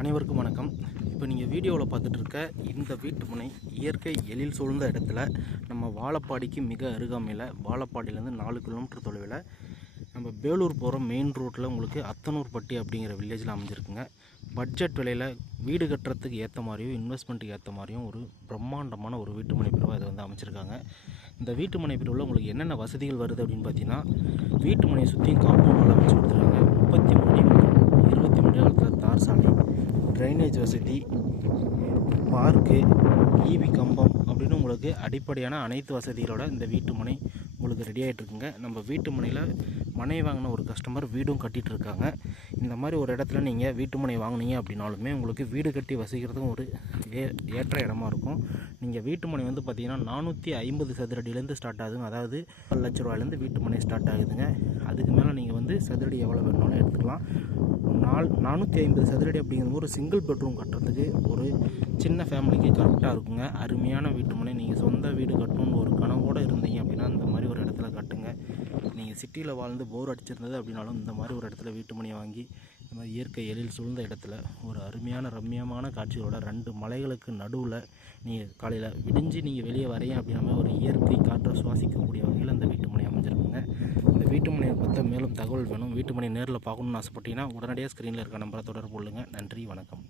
அனைவருக்கும் வணக்கம். இப்போ நீங்கள் வீடியோவில் பார்த்துட்டு இருக்க இந்த வீட்டு மனை இயற்கை எழில் சூழ்ந்த இடத்துல நம்ம வாழப்பாடிக்கு மிக அருகாமையில், வாழப்பாடியிலேருந்து 4 கிலோமீட்டர் தொலைவில் நம்ம பேலூர் போகிற மெயின் ரோட்டில் உங்களுக்கு அத்தனூர்பட்டி அப்படிங்கிற வில்லேஜில் அமைஞ்சிருக்குங்க. பட்ஜெட் விலையில் வீடு கட்டுறதுக்கு ஏற்ற மாதிரியும் இன்வெஸ்ட்மெண்ட்டுக்கு ஏற்ற மாதிரியும் ஒரு பிரம்மாண்டமான ஒரு வீட்டு மனை பிரிவாக இதை வந்து அமைச்சிருக்காங்க. இந்த வீட்டு மனை பிரிவில் உங்களுக்கு என்னென்ன வசதிகள் வருது அப்படின்னு பார்த்தீங்கன்னா, வீட்டு மனையை சுற்றியும் காம்பவுண்ட் அமைச்சு கொடுத்துருக்காங்க. 33 முதல் 23 அகலத்தில் தார் சாலை, ட்ரைனேஜ் வசதி, பார்க்கு, ஈவி கம்பம் அப்படின்னு உங்களுக்கு அடிப்படையான அனைத்து வசதிகளோட இந்த வீட்டு மனை உங்களுக்கு ரெடி ஆகிட்டு இருக்குங்க. நம்ம வீட்டு மனையில் மனை வாங்கின ஒரு கஸ்டமர் வீடும் கட்டிகிட்டு இருக்காங்க. இந்த மாதிரி ஒரு இடத்துல நீங்கள் வீட்டு மனை வாங்கினீங்க அப்படின்னாலுமே உங்களுக்கு வீடு கட்டி வசிக்கிறதுக்கும் ஒரு ஏற்ற இடமா இருக்கும். நீங்கள் வீட்டு மனை வந்து பார்த்திங்கன்னா 450 சதுரடியிலேருந்து ஸ்டார்ட் ஆகுதுங்க. அதாவது 1 லட்ச ரூபாயிலேருந்து வீட்டு மனை ஸ்டார்ட் ஆகுதுங்க. அதுக்கு மேலே நீங்கள் வந்து சதுரடி எவ்வளோ வேணும்னாலும் எடுத்துக்கலாம். 450 சதுரடி அப்படிங்கிறது ஒரு சிங்கிள் பெட்ரூம் கட்டுறதுக்கு ஒரு சின்ன ஃபேமிலிக்கு கரெக்டாக இருக்குங்க. அருமையான வீட்டு மனை. நீங்கள் சொந்த வீடு கட்டணும்னு ஒரு கனவோடு இருந்தீங்க அப்படின்னா இந்த மாதிரி ஒரு இடத்துல கட்டுங்க. நீங்கள் சிட்டியில் வாழ்ந்து போர் அடிச்சிருந்தது அப்படின்னாலும் இந்த மாதிரி ஒரு இடத்துல வீட்டு மனையை வாங்கி இந்த மாதிரி இயற்கை எழில் சூழ்ந்த இடத்துல ஒரு அருமையான ரம்மியமான காட்சியோட 2 மலைகளுக்கு நடுவில் நீங்கள் காலையில் விடிஞ்சு நீங்கள் வெளியே வரையும் அப்படின்னா ஒரு இயற்கை காற்றை சுவாசிக்கக்கூடிய வகையில் இந்த வீட்டு மனை அமைஞ்சிருக்குங்க. இந்த வீட்டு மனையை பற்றி மேலும் தகவல் வேணும், வீட்டு மனை நேரில் பார்க்கணுன்னு ஆசைப்பட்டீங்கன்னா உடனடியாக ஸ்க்ரீனில் இருக்க நம்பரை தொடர்பு கொள்ளுங்கள். நன்றி, வணக்கம்.